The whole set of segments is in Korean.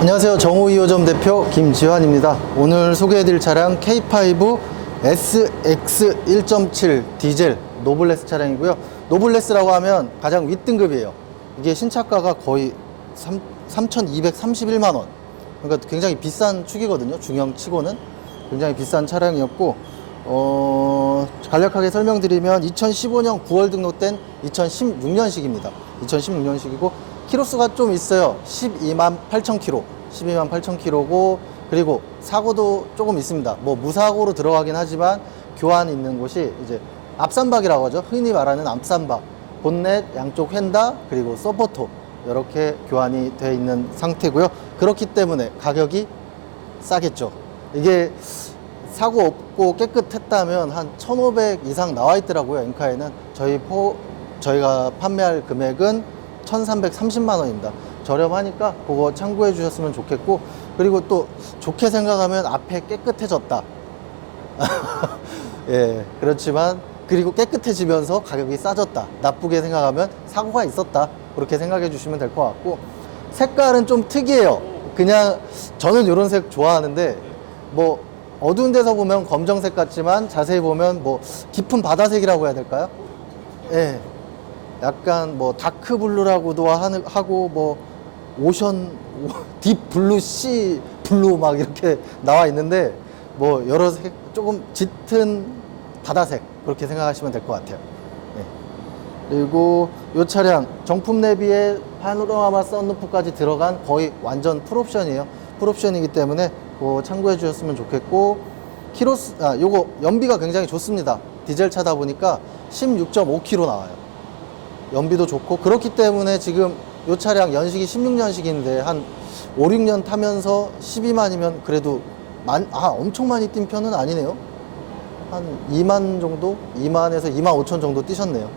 안녕하세요. 정호 2호점 대표 김지환입니다. 오늘 소개해드릴 차량 K5 SX 1.7 디젤 노블레스 차량이고요. 노블레스라고 하면 가장 윗등급이에요. 이게 신차가가 거의 3, 3,231만 원. 그러니까 굉장히 비싼 축이거든요. 중형 치고는 굉장히 비싼 차량이었고 어, 간략하게 설명드리면 2015년 9월 등록된 2016년식입니다. 2016년식이고 키로수가 좀 있어요. 12만 8천 킬로. 12만 8천 킬로고 그리고 사고도 조금 있습니다. 뭐 무사고로 들어가긴 하지만 교환 있는 곳이 이제 앞산박이라고 하죠. 흔히 말하는 앞산박. 본넷, 양쪽 휀다, 그리고 서포터 이렇게 교환이 되어 있는 상태고요. 그렇기 때문에 가격이 싸겠죠. 이게 사고 없고 깨끗했다면 한 1,500 이상 나와 있더라고요. 엔카에는 저희 포 저희가 판매할 금액은 1,330만 원입니다. 저렴하니까 그거 참고해 주셨으면 좋겠고 그리고 또 좋게 생각하면 앞에 깨끗해졌다. 예, 그렇지만 그리고 깨끗해지면서 가격이 싸졌다. 나쁘게 생각하면 사고가 있었다. 그렇게 생각해 주시면 될 것 같고 색깔은 좀 특이해요. 그냥 저는 이런 색 좋아하는데 뭐 어두운 데서 보면 검정색 같지만 자세히 보면 뭐 깊은 바다색이라고 해야 될까요? 예. 약간 뭐 다크 블루라고도 하고 뭐 오션 딥 블루 씨 블루 막 이렇게 나와 있는데 뭐 여러 색 조금 짙은 바다색 그렇게 생각하시면 될 것 같아요. 네. 그리고 이 차량 정품 내비에 파노라마 썬루프까지 들어간 거의 완전 풀옵션이에요. 풀옵션이기 때문에 그거 참고해 주셨으면 좋겠고 키로수 아 요거 연비가 굉장히 좋습니다. 디젤 차다 보니까 16.5km 나와요. 연비도 좋고 그렇기 때문에 지금 이 차량 연식이 16년식인데 한 5, 6년 타면서 12만이면 그래도 만, 아 엄청 많이 뛴 편은 아니네요. 한 2만 정도? 2만에서 2만 5천 정도 뛰셨네요.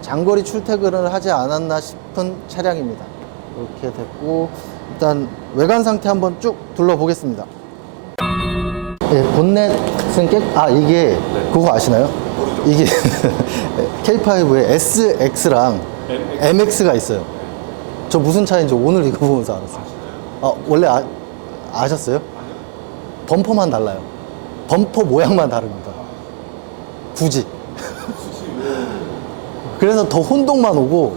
장거리 출퇴근을 하지 않았나 싶은 차량입니다. 이렇게 됐고 일단 외관 상태 한번 쭉 둘러보겠습니다. 예, 본넷은 깨, 아 이게 그거 아시나요? 이게 K5에 SX랑 MX가 있어요. 저 무슨 차인지 오늘 이거 보면서 알았어요. 아, 원래 아, 아셨어요? 범퍼만 달라요. 범퍼 모양만 다릅니다. 굳이. 그래서 더 혼동만 오고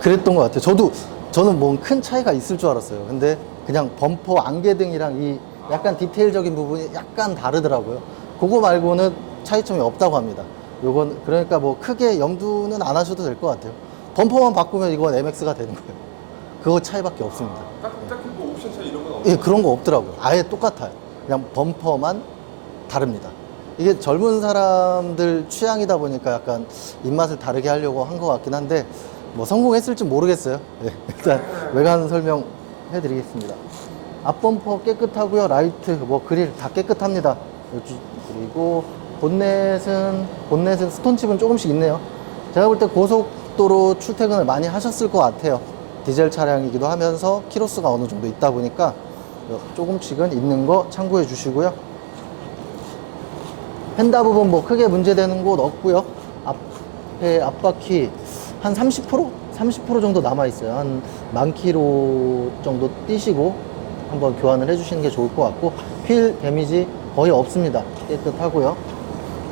그랬던 것 같아요. 저도 저는 뭔 큰 차이가 있을 줄 알았어요. 근데 그냥 범퍼 안개등이랑 이 약간 디테일적인 부분이 약간 다르더라고요. 그거 말고는 차이점이 없다고 합니다. 요건 그러니까 뭐 크게 염두는 안 하셔도 될 것 같아요. 범퍼만 바꾸면 이건 MX가 되는 거예요. 그거 차이밖에 없습니다. 딱, 딱히 뭐 옵션 차이 이런 건 없나요? 예, 그런 거 없더라고요. 아예 똑같아요. 그냥 범퍼만 다릅니다. 이게 젊은 사람들 취향이다 보니까 약간 입맛을 다르게 하려고 한 것 같긴 한데 뭐 성공했을지 모르겠어요. 예, 일단 외관 설명 해드리겠습니다. 앞범퍼 깨끗하고요. 라이트, 뭐 그릴 다 깨끗합니다. 그리고 본넷은 본넷은 스톤칩은 조금씩 있네요. 제가 볼 때 고속도로 출퇴근을 많이 하셨을 것 같아요. 디젤 차량이기도 하면서 키로수가 어느 정도 있다 보니까 조금씩은 있는 거 참고해 주시고요. 펜다 부분 뭐 크게 문제되는 곳 없고요. 앞에 앞바퀴 한 30%? 30% 정도 남아 있어요. 한 만 킬로 정도 뛰시고 한번 교환을 해 주시는 게 좋을 것 같고 휠 데미지 거의 없습니다. 깨끗하고요.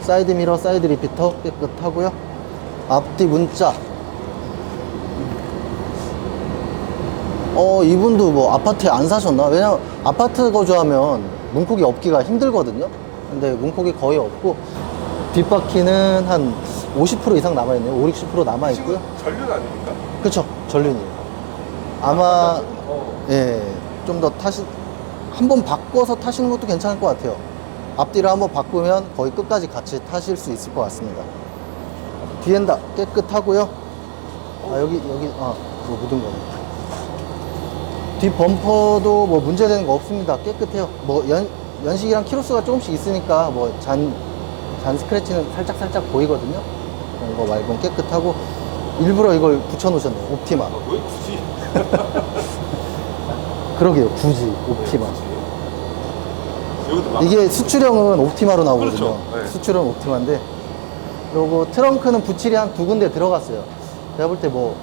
사이드 미러, 사이드 리피터 깨끗하고요. 앞뒤 문자 어, 이분도 뭐 아파트에 안 사셨나? 왜냐면 아파트 거주하면 문콕이 없기가 힘들거든요. 근데 문콕이 거의 없고 뒷바퀴는 한 50% 이상 남아있네요. 5, 60% 남아있고요. 전륜 아닙니까? 그쵸. 전륜이에요. 아마, 어. 예, 좀 더 타시, 한번 바꿔서 타시는 것도 괜찮을 것 같아요. 앞뒤를 한번 바꾸면 거의 끝까지 같이 타실 수 있을 것 같습니다. 뒤엔 다 깨끗하고요. 아, 여기, 여기, 아, 뭐 묻은 거네. 뒷 범퍼도 뭐 문제되는 거 없습니다. 깨끗해요. 뭐 연, 연식이랑 키로수가 조금씩 있으니까 뭐 잔, 잔 스크래치는 살짝 살짝 보이거든요. 이거 말고는 깨끗하고 일부러 이걸 붙여놓으셨네요. 옵티마. 아, 왜 굳이? 그러게요. 굳이 옵티마. 이게 수출형은 옵티마로 나오거든요. 그렇죠. 네. 수출은 옵티마인데 그리고 트렁크는 부칠이 한 두 군데 들어갔어요. 제가 볼 때 뭐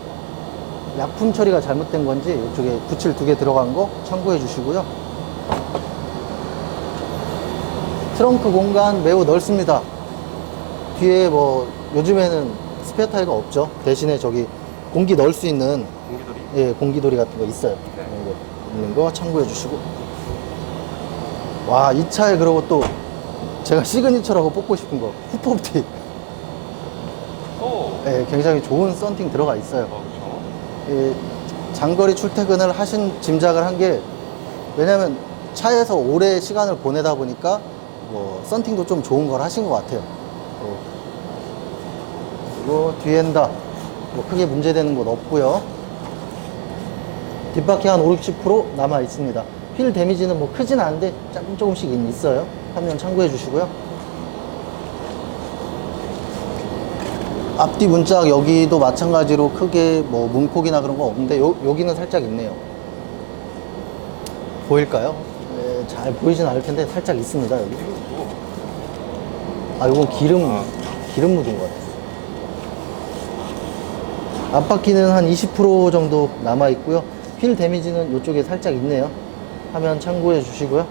약품 처리가 잘못된 건지 이쪽에 붙일 두개 들어간 거 참고해 주시고요. 트렁크 공간 매우 넓습니다. 뒤에 뭐 요즘에는 스페어 타이어가 없죠. 대신에 저기 공기 넣을 수 있는 공기돌이. 예, 공기돌이 같은 거 있어요. 네. 이런 거 있는 거 참고해 주시고. 와, 이 차에 그러고 또 제가 시그니처라고 뽑고 싶은 거, 후퍼업티. 어. 예, 굉장히 좋은 썬팅 들어가 있어요. 어, 그렇죠. 예, 장거리 출퇴근을 하신 짐작을 한 게, 왜냐면 차에서 오래 시간을 보내다 보니까, 뭐, 썬팅도 좀 좋은 걸 하신 것 같아요. 어. 그리고 뒤엔다. 뭐 크게 문제되는 곳 없고요. 뒷바퀴 한 5, 60% 남아 있습니다. 휠 데미지는 뭐 크진 않은데 조금 조금씩 있어요. 화면 참고해 주시고요. 앞뒤 문짝 여기도 마찬가지로 크게 뭐 문콕이나 그런 거 없는데 요, 여기는 살짝 있네요. 보일까요? 네, 잘 보이진 않을 텐데 살짝 있습니다 여기. 아 이건 기름 아. 기름 묻은 것 같아요. 앞바퀴는 한 20% 정도 남아 있고요. 휠 데미지는 이쪽에 살짝 있네요. 화면 참고해 주시고요.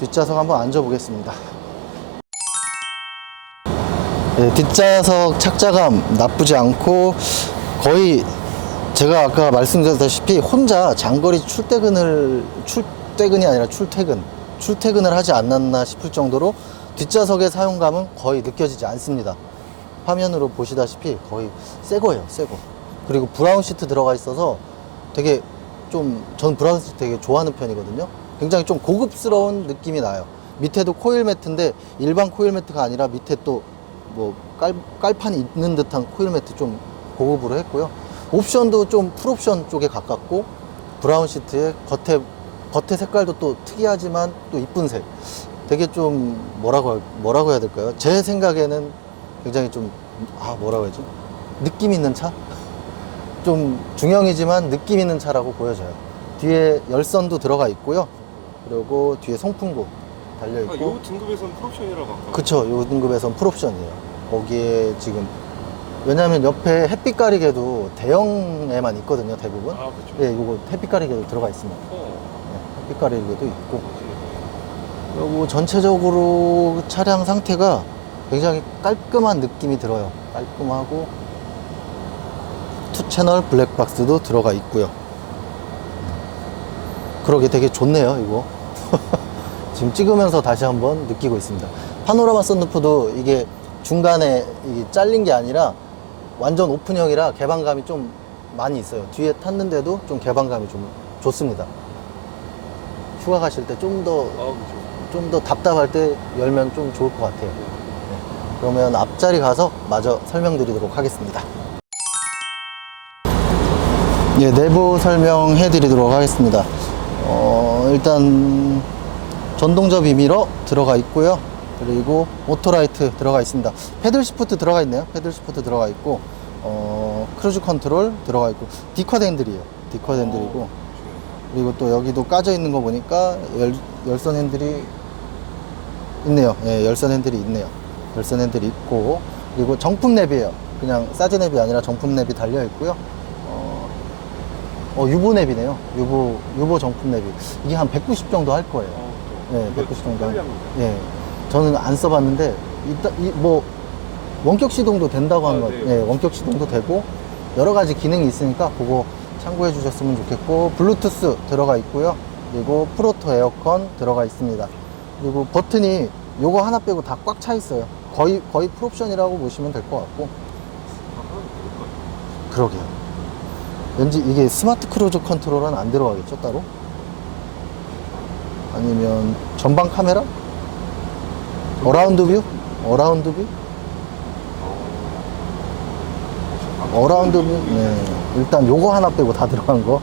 뒷좌석 한번 앉아 보겠습니다. 네, 뒷좌석 착자감 나쁘지 않고 거의 제가 아까 말씀드렸다시피 혼자 장거리 출퇴근을 출퇴근이 아니라 출퇴근 출퇴근을 하지 않았나 싶을 정도로 뒷좌석의 사용감은 거의 느껴지지 않습니다. 화면으로 보시다시피 거의 새 거예요, 새 거. 그리고 브라운 시트 들어가 있어서 되게 좀, 전 브라운 시트 되게 좋아하는 편이거든요. 굉장히 좀 고급스러운 느낌이 나요. 밑에도 코일 매트인데 일반 코일 매트가 아니라 밑에 또 뭐 깔, 깔판이 있는 듯한 코일 매트 좀 고급으로 했고요. 옵션도 좀 풀옵션 쪽에 가깝고 브라운 시트에 겉에 겉에 색깔도 또 특이하지만 또 이쁜 색. 되게 좀 뭐라고 할- 뭐라고 해야 될까요? 제 생각에는 굉장히 좀 아 뭐라고 해야지? 느낌 있는 차? 좀 중형이지만 느낌 있는 차라고 보여져요. 뒤에 열선도 들어가 있고요. 그리고 뒤에 송풍구 달려 아, 있고. 요 등급에선 프로옵션이라고 할까? 그쵸. 요 등급에선 풀옵션이에요. 거기에 지금, 왜냐면 옆에 햇빛 가리개도 대형에만 있거든요, 대부분. 아, 그렇죠. 예, 요거 햇빛 가리개도 들어가 있습니다. 어. 네, 햇빛 가리개도 있고. 그리고 전체적으로 차량 상태가 굉장히 깔끔한 느낌이 들어요. 깔끔하고, 투 채널 블랙박스도 들어가 있고요. 그러게 되게 좋네요, 이거. 지금 찍으면서 다시 한번 느끼고 있습니다. 파노라마 썬루프도 이게 중간에 이게 잘린 게 아니라 완전 오픈형이라 개방감이 좀 많이 있어요. 뒤에 탔는데도 좀 개방감이 좀 좋습니다. 휴가 가실 때 좀더 아, 그렇죠. 좀더 답답할 때 열면 좀 좋을 것 같아요. 네. 그러면 앞자리 가서 마저 설명드리도록 하겠습니다. 예, 내부 설명해 드리도록 하겠습니다. 어, 일단 전동접 이미러 들어가 있고요. 그리고 오토라이트 들어가 있습니다. 패들 시프트 들어가 있네요. 패들 시프트 들어가 있고 어, 크루즈 컨트롤 들어가 있고 디쿼드 핸들이에요. 디쿼드 핸들이고 그리고 또 여기도 까져 있는 거 보니까 열, 열선 핸들이 있네요. 예, 열선 핸들이 있네요. 열선 핸들이 있고 그리고 정품 랩이에요. 그냥 사제 랩이 아니라 정품 랩이 달려 있고요. 어, 어, 유보 랩이네요. 유보 유보 정품 랩이 이게 한 190 정도 할 거예요. 어, 네, 이거 190 정도. 한- 편리합니다. 예. 저는 안 써봤는데, 이따, 이, 뭐, 원격 시동도 된다고 하는 아, 것, 네. 예, 원격 시동도 되고, 여러 가지 기능이 있으니까 그거 참고해 주셨으면 좋겠고, 블루투스 들어가 있고요. 그리고 프로토 에어컨 들어가 있습니다. 그리고 버튼이 요거 하나 빼고 다 꽉 차 있어요. 거의, 거의 풀옵션이라고 보시면 될 것 같고, 아? 그러게요. 왠지 이게 스마트 크루즈 컨트롤은 안 들어가겠죠, 따로? 아니면 전방 카메라? 어라운드 뷰? 어라운드 뷰? 어라운드 뷰? 네. 일단 요거 하나 빼고 다 들어간 거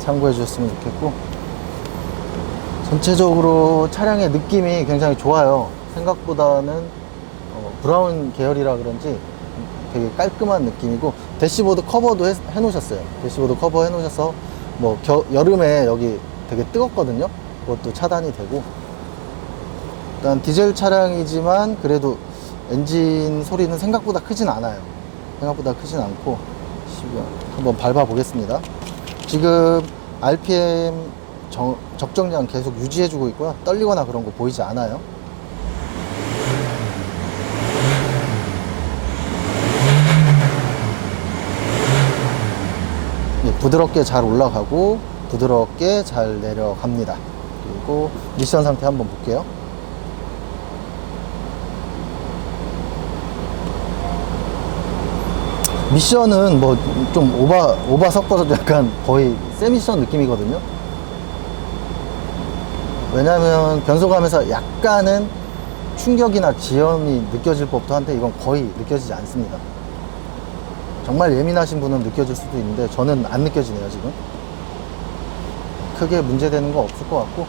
참고해 주셨으면 좋겠고. 전체적으로 차량의 느낌이 굉장히 좋아요. 생각보다는 어, 브라운 계열이라 그런지 되게 깔끔한 느낌이고 대시보드 커버도 해, 해놓으셨어요. 대시보드 커버 해 놓으셔서 뭐 겨- 여름에 여기 되게 뜨겁거든요. 그것도 차단이 되고 일단 디젤 차량이지만 그래도 엔진 소리는 생각보다 크진 않아요. 생각보다 크진 않고 10여 한번 밟아 보겠습니다. 지금 RPM 정- 적정량 계속 유지해 주고 있고요. 떨리거나 그런 거 보이지 않아요. 부드럽게 잘 올라가고 부드럽게 잘 내려갑니다. 그리고 미션 상태 한번 볼게요. 미션은 뭐 좀 오바 오바 섞어서 약간 거의 세 미션 느낌이거든요. 왜냐하면 변속하면서 약간은 충격이나 지연이 느껴질 법도 한데 이건 거의 느껴지지 않습니다. 정말 예민하신 분은 느껴질 수도 있는데 저는 안 느껴지네요 지금. 크게 문제되는 거 없을 것 같고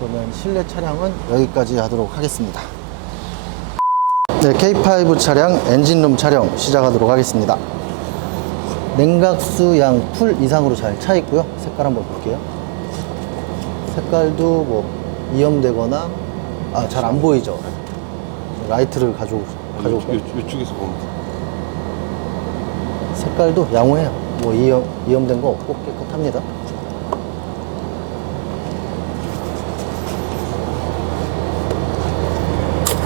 그러면 실내 차량은 여기까지 하도록 하겠습니다. 네, K5 차량 엔진룸 촬영 시작하도록 하겠습니다. 냉각수 양 풀 이상으로 잘 차 있고요. 색깔 한번 볼게요. 색깔도 뭐 이염되거나 아 잘 안 보이죠. 라이트를 가져 가져올까요? 이쪽, 이쪽에서 보면 색깔도 양호해요. 뭐 이염 이염된 거 없고 깨끗합니다.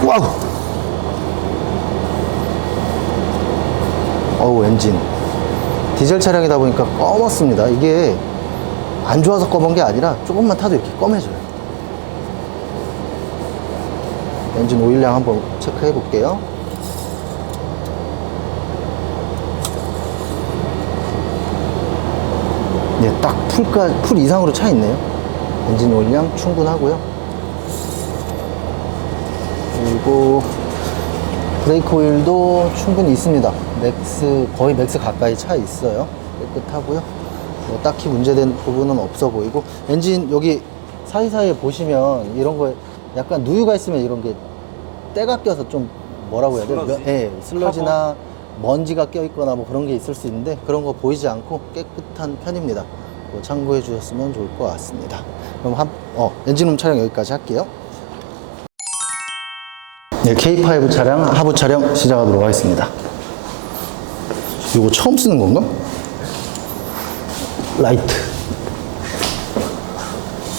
와우. 어우 엔진. 디젤 차량이다 보니까 검었습니다. 이게 안 좋아서 검은 게 아니라 조금만 타도 이렇게 검해져요. 엔진 오일량 한번 체크해 볼게요. 네, 딱 풀까, 풀 이상으로 차 있네요. 엔진 오일량 충분하고요. 그리고 브레이크 오일도 충분히 있습니다. 맥스, 거의 맥스 가까이 차 있어요. 깨끗하고요. 뭐 딱히 문제된 부분은 없어 보이고 엔진 여기 사이사이에 보시면 이런 거 약간 누유가 있으면 이런 게 때가 껴서 좀 뭐라고 해야 돼요? 슬러지? 예, 슬러지나 먼지가 껴 있거나 뭐 그런 게 있을 수 있는데 그런 거 보이지 않고 깨끗한 편입니다. 그거 참고해 주셨으면 좋을 것 같습니다. 그럼 한, 어, 엔진룸 촬영 여기까지 할게요. 네, K5 차량 하부 촬영 시작하도록 하겠습니다. 이거 처음 쓰는 건가? 라이트.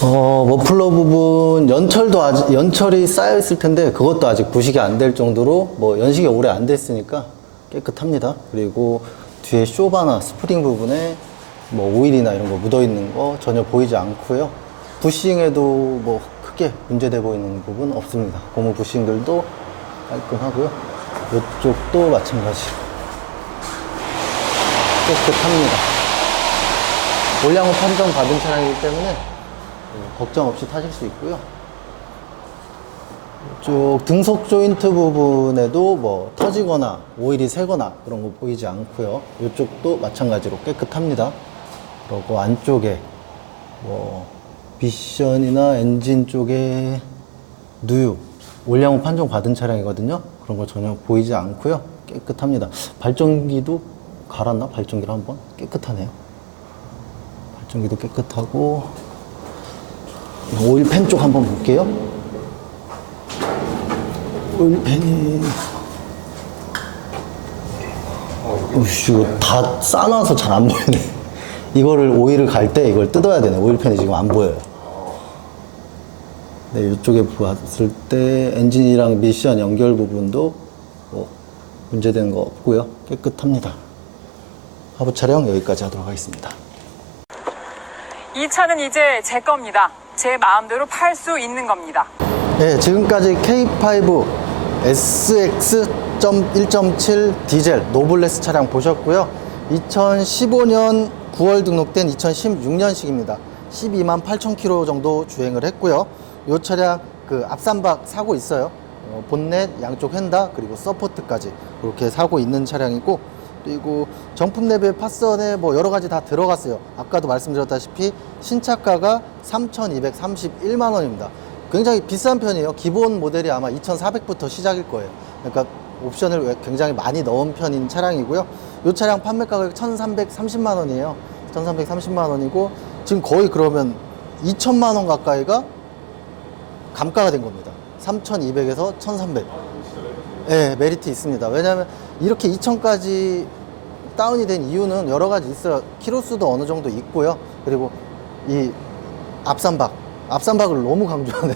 어, 머플러 부분 연철도 아직 연철이 쌓여 있을 텐데 그것도 아직 부식이 안 될 정도로 뭐 연식이 오래 안 됐으니까 깨끗합니다. 그리고 뒤에 쇼바나 스프링 부분에 뭐 오일이나 이런 거 묻어 있는 거 전혀 보이지 않고요. 부싱에도 뭐 크게 문제돼 보이는 부분 없습니다. 고무 부싱들도 깔끔하고요. 이쪽도 마찬가지로 깨끗합니다. 올량호 판정 받은 차량이기 때문에 어, 걱정 없이 타실 수 있고요. 이쪽 등속 조인트 부분에도 뭐 터지거나 오일이 새거나 그런 거 보이지 않고요. 이쪽도 마찬가지로 깨끗합니다. 그리고 안쪽에 뭐 미션이나 엔진 쪽에 누유, 올량호 판정 받은 차량이거든요. 그런 거 전혀 보이지 않고요. 깨끗합니다. 발전기도 갈았나? 발전기를 한번 깨끗하네요. 발전기도 깨끗하고 오일 팬 쪽 한번 볼게요. 오일팬이 우씨 이거 다 싸놔서 잘 안 보이네. 이거를 오일을 갈 때 이걸 뜯어야 되네. 오일팬이 지금 안 보여요. 네, 이쪽에 봤을 때 엔진이랑 미션 연결 부분도 뭐 문제되는 거 없고요. 깨끗합니다. 하부 촬영 여기까지 하도록 하겠습니다. 이 차는 이제 제 겁니다. 제 마음대로 팔 수 있는 겁니다. 네, 지금까지 K5 SX.1.7 디젤 노블레스 차량 보셨고요. 2015년 9월 등록된 2016년식입니다. 12만 8천 킬로 정도 주행을 했고요. 이 차량 그 앞삼박 사고 있어요. 어, 본넷, 양쪽 휀다, 그리고 서포트까지 이렇게 사고 있는 차량이고 그리고 정품 레벨 파선에 뭐 여러 가지 다 들어갔어요. 아까도 말씀드렸다시피 신차가가 3,231만 원입니다. 굉장히 비싼 편이에요. 기본 모델이 아마 2,400부터 시작일 거예요. 그러니까 옵션을 왜- 굉장히 많이 넣은 편인 차량이고요. 이 차량 판매 가격이 1,330만 원이에요. 1,330만 원이고 지금 거의 그러면 2천만 원 가까이가 감가가 된 겁니다. 3,200에서 1,300. 네, 메리트 있습니다. 왜냐하면 이렇게 2천까지 다운이 된 이유는 여러 가지 있어요. 키로수도 어느 정도 있고요. 그리고 이 앞산박, 앞산박을 너무 강조하네.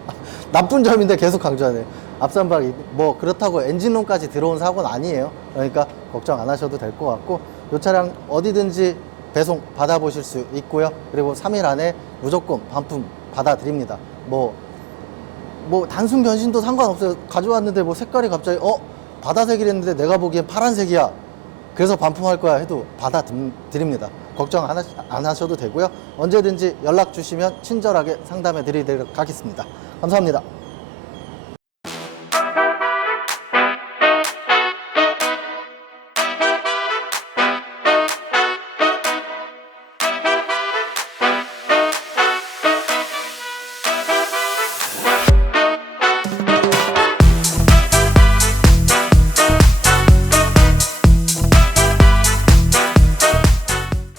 나쁜 점인데 계속 강조하네. 앞산박이 뭐 그렇다고 엔진룸까지 들어온 사고는 아니에요. 그러니까 걱정 안 하셔도 될 것 같고 이 차량 어디든지 배송 받아보실 수 있고요. 그리고 3일 안에 무조건 반품 받아드립니다. 뭐 뭐 단순 변신도 상관없어요. 가져왔는데 뭐 색깔이 갑자기 어 바다색이랬는데 내가 보기엔 파란색이야. 그래서 반품할 거야 해도 받아 드립니다. 걱정 안, 하시, 안 하셔도 되고요. 언제든지 연락 주시면 친절하게 상담해 드리도록 하겠습니다. 감사합니다.